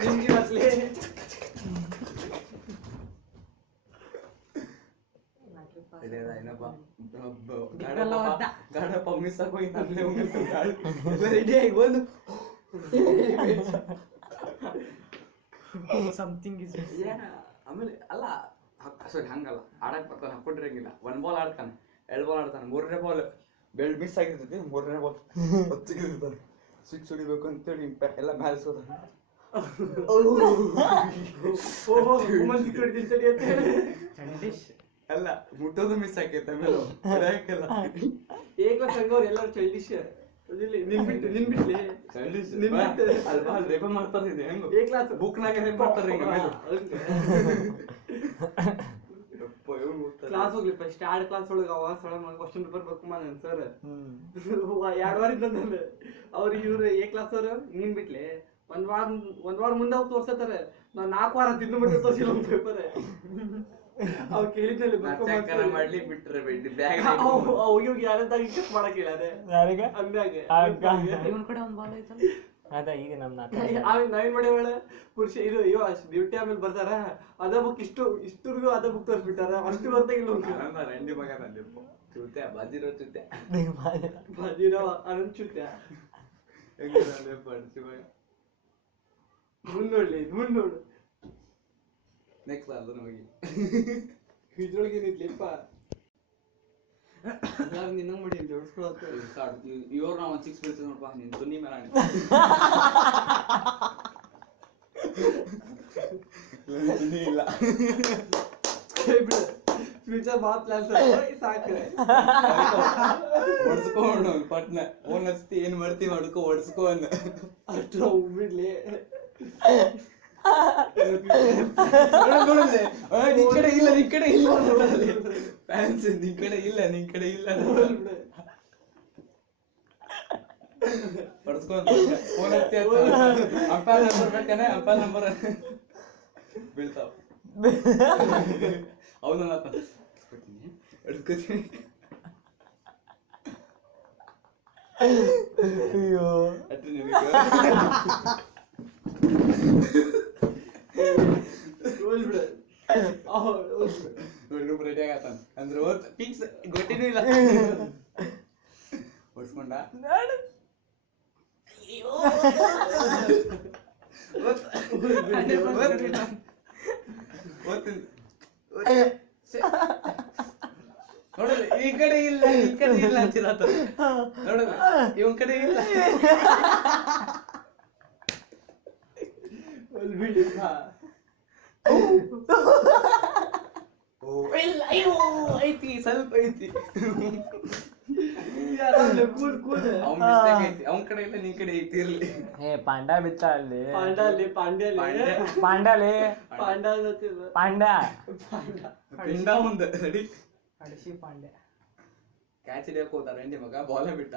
गिंगी घातले गाडा पम्मीसा कोई थांबले रेडी आहे बोल ಸಮಥಿಂಗ್ ಇಸ್ ಆಮೇಲೆ ಅಲ್ಲ ಸಾರಿ ಹಂಗಲ್ಲ ಆಡಕ್ ಬರ್ತಾನೆ ಹಾಕೊಂಡಿರಂಗಿಲ್ಲ 1 ಬಾಲ್ ಆಡ್ತಾನೆ 2 ಬಾಲ್ ಆಡ್ತಾನೆ 3ನೇ ಬಾಲ್ ಬೆಲ್ಟ್ ಮಿಸ್ ಆಗಿರ್ತೈತಿ 3ನೇ ಬಾಲ್ ಹೊತ್ತಿಗಿರ್ತಾನೆ ಸಿಕ್ಸ್ ಹೊಡಿಬೇಕು ಅಂತೇಳಿ ಇಂಪ್ಯಾಕ್ಟ್ ಎಲ್ಲ ಮ್ಯಾಲ್ಸ್ ಹೋದ ಅಲ್ಲ ಮುಟ್ಟೋದು ಮಿಸ್ ಆಕೈತೆ ಆಮೇಲೆ ಏಕ್ಲ ಸಂಘವ್ರು ಎಲ್ಲರೂ ಚೈಲ್ಡಿಶ್ ರೇಪ ಮಾಡ್ತಾರಿದೆ ಬುಕ್ನಾಗ ರೇಪ್ ಮಾಡ್ತಾರೆ ಕ್ಲಾಸ್ ಹೋಗ್ಲಿಪ್ಪ ಸ್ಟಾರ್ಟ್ ಕ್ಲಾಸ್ ಒಳಗ ಅವ ಕ್ವಶನ್ ಪೇಪರ್ ಬರ್ಕೊಂಬಂದ ಸರ್ 2 ವಾರ ಇದ್ದಂದ್ರೆ ಅವ್ರಿಗೆ ಇವ್ರು ಕ್ಲಾಸ್ ಅವ್ರು ನೀನ್ ಬಿಟ್ಲೆ ಒಂದ್ ವಾರ ಮುಂದೆ ಹೋಗಿ ತೋರ್ಸತ್ತಾರ ನಾವ್ 4 ವಾರ ತಿಂದು ಬಿಟ್ಟು ತೋರ್ಸಿಲ್ಲ ಒಂದು ಪೇಪರ್ ಅವ್ ಕೇಳಿದ್ನಲ್ಲಿ ಮಾಡ್ಲಿ ಬಿಟ್ರೆ ಹೋಗಿ ಯಾರದಾಗ ಚೆಕ್ ಮಾಡಕ್ ಹೇಳದೆ ಇವನ್ ಕಡೆ ಒಂದ್ ಬಾಲ್ ಐತಲ್ಲ ಅದ ಈಗ ನಮ್ ನವೀನ್ ಮಡಿವಾಳ ಪುರುಷ ಇದು ಅಯ್ಯೋ ಡ್ಯೂಟಿ ಆಮೇಲೆ ಬರ್ತಾರ ಅದ ಬುಕ್ ಇಷ್ಟುರ್ಗು ಅದ ಬುಕ್ ತೋರಿಸ್ಬಿಟ್ಟಾರ ಅಷ್ಟು ಬರ್ತಾಗಿಲ್ಲ ರಂಡಿ ಮಗ ಚೂತ್ಯ ಬಾಜಿರೋ ಚೂತ್ಯ ಬಾಜಿರೋ ಅನಂತ್ ಚೂತ್ಯ ಮುಂದೋಡ್ಲಿ ಮುಂದೋಡು ನೆಕ್ಸ್ಟ್ ಅದನ್ನ ಹೋಗಿ ಇದ್ರೊಳಗೆ ಏನಿದ್ಲಿಪ್ಪ ನಿನ್ನ ಮಾಡಿ ಇವ್ರು ನಾವು 1 6 ಬೀಳ್ತೀವಿ ನೋಡಪ್ಪ ನೀನು ತುನಿ ಮೇಲೆ ಇಲ್ಲ ಫ್ಯೂಚರ್ ಬಾತ್ ಪ್ಲಾನ್ಸ್ ಸಾಕು ಹೊಡ್ಸ್ಕೊಂಡು ಪಟ್ನ ಫೋನ್ ಹಚ್ತಿ ಏನ್ ಮಾಡ್ತೀವಿ ಮಾಡ್ಕೊ ಹೊಡ್ಸ್ಕೊ ಅಂದ ಅಷ್ಟು ಹೋಗ್ಬಿಡ್ಲಿ ನಿನ್ ಕಡೆ ಇಲ್ಲ ನಿನ್ ಕಡೆ ಇಲ್ಲ ಫ್ಯಾನ್ಸ್ ನಿನ್ ಕಡೆ ಇಲ್ಲ ನಿನ್ ಕಡೆ ಇಲ್ಲ ಹೊಡ್ಸ್ಕೊಂಡು ಫೋನ್ ಹಚ್ಚಿ ಅಂಪೈರ್ ನಂಬರ್ ಬೇಕೇನೆ ಅಂಪೈರ್ ನಂಬರ್ ಬೀಳ್ತಾವ ಅವನ ಹಿಡ್ಸ್ಕೊತೀನಿ ಅಯ್ಯೋ ಅಟ್ರಿ ನಿಮಗೆ ರೆಡಿ ಆಗತ್ತಾನ ಅಂದ್ರೆ ಫಿಕ್ಸ್ ಗೊತ್ತಿನೂ ಇಲ್ಲ ಹೊಡ್ಸ್ಕೊಂಡ ನೋಡಲ್ಲ ಈ ಕಡೆ ಇಲ್ಲ ಈ ಕಡೆ ಇಲ್ಲ ಅಂತಿರತ್ತ ನೋಡಲ್ಲ ಇವನ್ ಕಡೆ ಇಲ್ಲ ಐತಿ ಸ್ವಲ್ಪ ಐತಿ ಅವನ್ ಕಡೆ ಇಲ್ಲ ನಿನ್ ಕಡೆ ಐತಿ ಇರ್ಲಿ ಪಾಂಡ ಬಿತ್ತ ಅಲ್ಲಿ ಪಿಂಡ ಮುಂದೆ ರೆಡಿ ಅಡಿಸಿ ಪಾಂಡೆ ಕ್ಯಾಚ್ ಹಿಡಿಯಕ್ ಹೋದ ರಂಡಿ ಮಗ ಬಾಲ ಬಿಟ್ಟ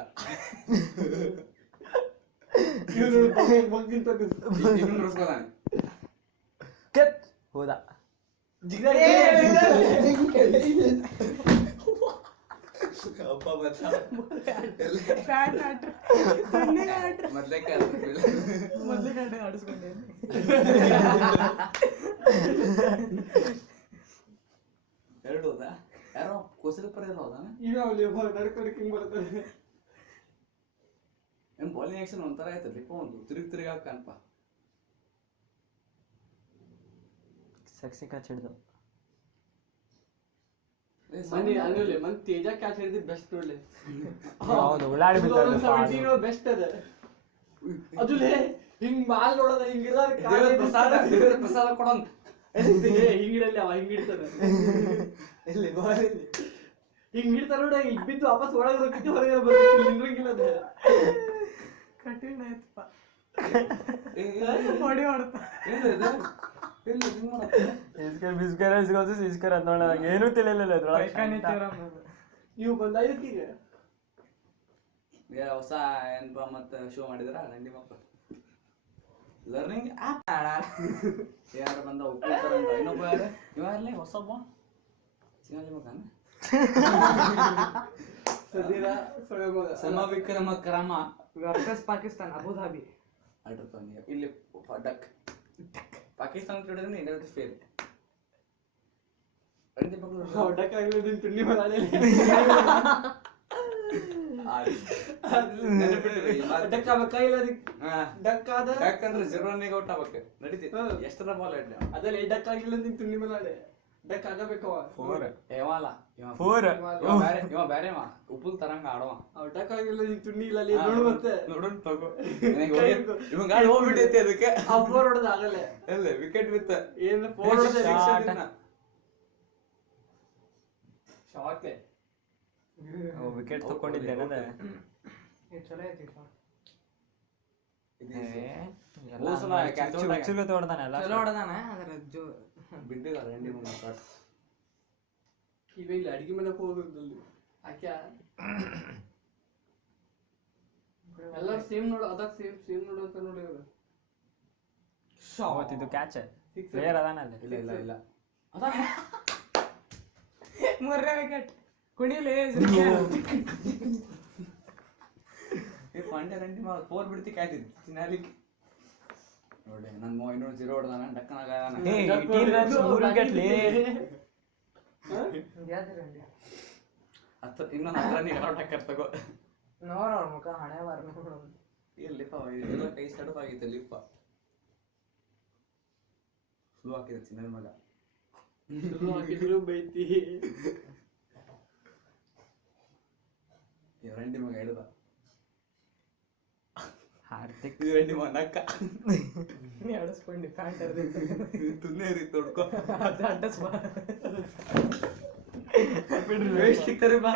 ಹೋದ ಮೊದ್ಲೇ ಆಡಿಸ್ಕೊಂಡೆ ಎರಡು ಹೋದ ಯಾರೋ ಕೋಸಲ ಪರ ಹೋದ ಹಿಂಗ್ ಬರ್ತದೆ ಏನ್ ಬಾಲಿಂಗ್ ಆಕ್ಷನ್ ಒಂಥರ ಆಯ್ತಲ್ಲ ಒಂದು ತಿರುಗಿ ಹಾಕನಪ್ಪ ಸಕ್ಸಿ ಕ್ಯಾಚ್ ಹಿಡಿದು ಮನಿ ಅನುಲೆ ಮನ್ ತೇಜ ಕ್ಯಾಚ್ ಹಿಡಿದು ಬೆಸ್ಟ್ ನೋಡ್ಲೆ ಹೌದು ಉಳ್ಳಾಡಿ ಬಿತ್ತು ಬೆಸ್ಟ್ ಅದ ಅದುಲೆ ಹಿಂಗ್ ಬಾಲ್ ನೋಡೋದ ಹಿಂಗಿಲ್ಲ ದೇವರ ಪ್ರಸಾದ ಕೊಡೋನ್ ಹಿಂಗಿಡಲ್ಲ ಅವ ಹಿಂಗಿಡ್ತಾನೆ ಎಲ್ಲಿ ಬಾಲ್ ಎಲ್ಲಿ ಹಿಂಗಿಡ್ತಾರ ನೋಡ ಇಲ್ಲಿ ಬಿದ್ದು ವಾಪಸ್ ಒಳಗೆ ಹೋಗಿದ್ದು ಹೊರಗೆ ಬರ್ತಿಲ್ಲ ನಿಂದ್ರಂಗಿಲ್ಲ ಅದ ಕಠಿಣ ಆಯ್ತಪ್ಪ ಹೊಡಿ ಹೊಡ್ತ ಬಿಸ್ಕರ್ ಇಸ್ಕರ್ ಅಂತ ನೋಡ ಏನೂ ತಿಳಿಲಿಲ್ಲ ಇವು ಬಂದ ಇದಕ್ಕೀಗ ಹೊಸ ಏನ್ಪಾ ಮತ್ತ ಶೋ ಮಾಡಿದ್ರ ನಂಡಿ ಮಕ್ಕಳು ಲರ್ನಿಂಗ್ ಯಾರು ಬಂದ ಒಪ್ಪಿರ್ತಾರ ಇನ್ನೊಬ್ಬ ಯಾರು ಇವಾಗಲೇ ಹೊಸಬ್ಬ ಸಿಂಗಾಲಿ ಮಗನ ಸದೀರ ಸಮ ವಿಕ್ರಮ ಕ್ರಮ ವರ್ಸಸ್ ಪಾಕಿಸ್ತಾನ ಅಬುಧಾಬಿ ಆಡ್ತಾನೆ ಇಲ್ಲಿ ಡಕ್ ಪಾಕಿಸ್ತಾನ ನೋಡಿದ್ರೆ ಇಂಡಿಯಾ ಫೇಲ್ ಡಕ್ ಆಗಲಿ ನಿನ್ ತುಂಡಿ ಮೇಲೆ ಡಕ್ ಆಗ್ಬೇಕಾಗಿಲ್ಲ ಡಕ್ ಆದ ಡಕ್ ಅಂದ್ರೆ 0 ರನ್ನಿಗೆ ಔಟ್ ಆಗ್ಬೇಕು ನಡೀತಿ ಎಷ್ಟರ ಬಾಲ್ ಆಡ್ಲಿ ಅದಲ್ಲ ಡಕ್ ಆಗಿಲ್ಲ ನಿನ್ ತುಂಡಿ ಮೇಲೆ ಆಡೆ ಡಕ್ ಆಗಬೇಕವ 4 ಏವಲ್ಲ 4 ಇವ ಬೇರೆವ ಉಪ್ಪುಲ್ ತರಂಗ ಆಡವ ಡಕ್ ಆಗಿಲ್ಲ ನಿನ್ ತುಂಡಿ ಇಲ್ಲ ಅಲ್ಲಿ ನೋಡು ಮತ್ತೆ ನೋಡೋಣ ತಗೋ ಇವ ಗಾಡಿ ಹೋಗ್ಬಿಟ್ಟೈತಿ ಅದಕ್ಕೆ ಫೋರ್ ಹೊಡೆದ ಆಗಲ್ಲ ಎಲ್ಲ ವಿಕೆಟ್ ಬಿತ್ತ ಏನು ಫೋರ್ ಹೊಡೆದ ಶಾಟ್ ವಿಕೆಟ್ ತಕೊಂಡಿದ್ದೆ ಚಲೋ ಐತಿ ತೋಡ್ದಾನೆಲ್ಲ ಚಲೋ ಹೊಡೆದಾನ ಅದರ ಬಿಟ್ಟಿಲ್ಲ ರಂಡಿ ಮಗ ಈಗ ಇಲ್ಲಿ ಅಡಿಗೆ ಮನೆಗೆ ಹೋಗೋದ್ರಲ್ಲಿ ಆಕ್ಯಾ ಎಲ್ಲರೂ ಸೇಮ್ ನೋಡು ಅದಕ್ಕೆ ಸೇಮ್ ನೋಡು ಅಂತ ನೋಡಿ ಇದು ಕ್ಯಾಚ್ ಪ್ಲೇಯರ್ ಅದಾನಲ್ಲಿ ಇಲ್ಲ ಇಲ್ಲ ಇಲ್ಲ ಮೂರನೇ ವಿಕೆಟ್ ಕುಣಿಲಿ ಪಾಂಡ್ಯ ರಂಡಿ ಮಗ 4 ಬಿಡ್ತಿ ಕಾಯ್ತಿದ್ದೆ ತಿನ್ನಾಲಿಕ್ಕೆ ನೋಡಿ ನನ್ನ 0 ಹೊಡೆದಾನ ಡಕ್ಕನಾಗ ಇನ್ನೊಂದು 10 ರನ್ ಯಾರೋ ಟಕ್ಕರ್ ತಗೋ ನೋಡ ಅವ್ರ ಮುಖ ಹಣೆ ಬಾರ ಇಲ್ಲಿಪ್ಪ ಇದೆಲ್ಲ ಕೈ ಸಡಪ್ ಆಗಿತ್ತು ಇಲ್ಲಿಪ್ಪ ಸ್ಲೋ ಹಾಕಿದೆ ಚಿನ್ನ ಮಗ ಹಾಕಿದ್ರು ಬೈತಿ ರಂಡಿ ಮಗ ಹಿಡ್ದ ಹಾರ್ದಿಕ್ ರಂಡಿ ಮಗ ನಕ್ಕ ನೀ ಅಡಸ್ಕೊಂಡಿ ಪ್ಯಾಂಟ್ ತುನ್ನೇ ರೀ ತೊಡ್ಕೊ ಅಡ್ಡಸ್ ವೇಸ್ಟ್ ಸಿಗ್ತಾರೆ ಬಾ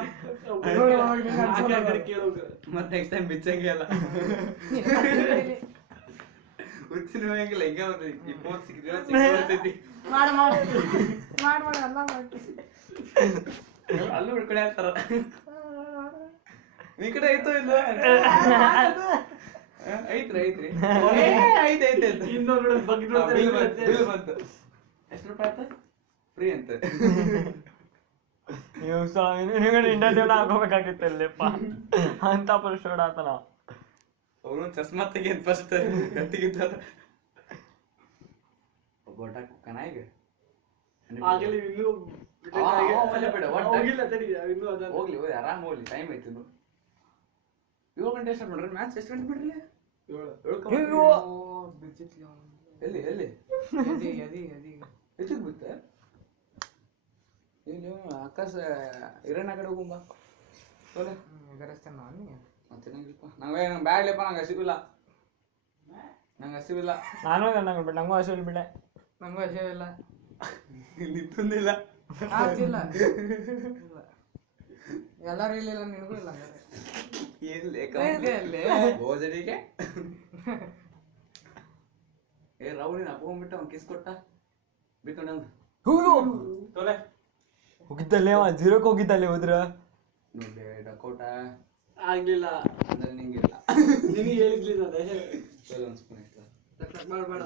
ಕೇಳೋಗ ಮತ್ತೆ ನೆಕ್ಸ್ಟ್ ಟೈಮ್ ಬಿಚ್ಚಂಗೆ ಅಲ್ಲ ಹುಚ್ಚಿನ ಹೋಗಂಗಿಲ್ಲ ಹೆಂಗೆ ಬರ್ತೈತಿ ಈ ಫೋನ್ ಸಿಕ್ಕಿದ್ರೆ ಬರ್ತೈತಿ ಮಾಡ ಮಾಡ ಮಾಡ ಮಾಡ ಎಲ್ಲ ಮಾಡಿ ಅಲ್ಲೂ ಹುಡ್ಕಡೆ ಆಗ್ತಾರ ಈ ಕಡೆ ಐತೋ ಇಲ್ಲ ಐತ್ರಿ ಐತ್ರಿ ಐತೆ ಐತೆ ಇನ್ನೊಂದು ಬಗ್ಗೆ ಬಿಲ್ ಬಂತು ಎಷ್ಟು ರೂಪಾಯಿ ಆಯ್ತು ಫ್ರೀ ಅಂತ ಇಂಡಿಯಾ ಟೀಮ್ ಹಾಕೋಬೇಕಾಗಿತ್ತು ಇಲ್ಲಿಪ್ಪ ಅಂತ ಪರಿಶೋಡ ಆತನ ಅವನು ಚಸ್ಮಾ ತೆಗಿಯನ್ ಫಸ್ಟ್ ಗಟ್ಟಿಗಿದ್ದಾರ ಗೋಟ ಕನಾಯಿಗೆ ಆಗಲಿ ಇನ್ನೂ ಹೋಗಿಲ್ಲ ತಡಿ ಇನ್ನೂ ಅದ ಹೋಗ್ಲಿ ಹೋಗಿ ಆರಾಮ್ ಹೋಗ್ಲಿ ಟೈಮ್ ಐತಿ ಇನ್ನು 7 ಗಂಟೆ ಎಷ್ಟು ನೋಡ್ರಿ ಮ್ಯಾಚ್ ಎಷ್ಟು ಗಂಟೆ ಬಿಡ್ರಿ ಎಲ್ಲಿ ಎಲ್ಲಿ ಹೆಚ್ಚಿಗೆ ಬಿತ್ತ ಇಲ್ಲಿ ಆಕಾಶ ಇರಣ್ಣ ಕಡೆ ಹೋಗುಂಬ ಗರಸ್ತೇನೆ ನಾನು ಮತ್ತೆ ನಂಗೆ ಬ್ಯಾಡ್ಲಿಪ್ಪ ನಂಗೆ ಹಸಿವಿಲ್ಲ ನಂಗೆ ಹಸಿವಿಲ್ಲ ನಂಗೂ ಹಸು ಬಿಡೆ ನಂಗೂ ಹಸಿವಿಲ್ಲ ನಿಂತಿಲ್ಲ ಆಗ್ತಿಲ್ಲ ಎಲ್ಲರೂ ಇಲ್ಲಿಲ್ಲ ನಿನಗೂ ಇಲ್ಲ ಎಲ್ಲಿ ಗೋಜಡಿಗೆ ಏ ರೌಡಿನ ಅಪ್ಕೊಂಡ್ಬಿಟ್ಟ ಅವ್ನು ಕಿಸ್ ಕೊಟ್ಟ ಬಿಟ್ಕೊಂಡ ತೊಲೆ ಹೋಗಿದ್ದಲ್ಲೇ 0ಕ್ಕೆ ಹೋಗಿದ್ದಲ್ಲೇ ಹೋದ್ರ ನೋಡಿ ಡಕೋಟ ಆಗ್ಲಿಲ್ಲ ಅಂದ್ರೆ ನಿಂಗಿಲ್ಲ ನಿನಗೆ ಹೇಳಿದ್ಲಿ ಅದೇ ಚಲೋ ಅನ್ಸ್ಕೊಂಡು ಮಾಡಬೇಡ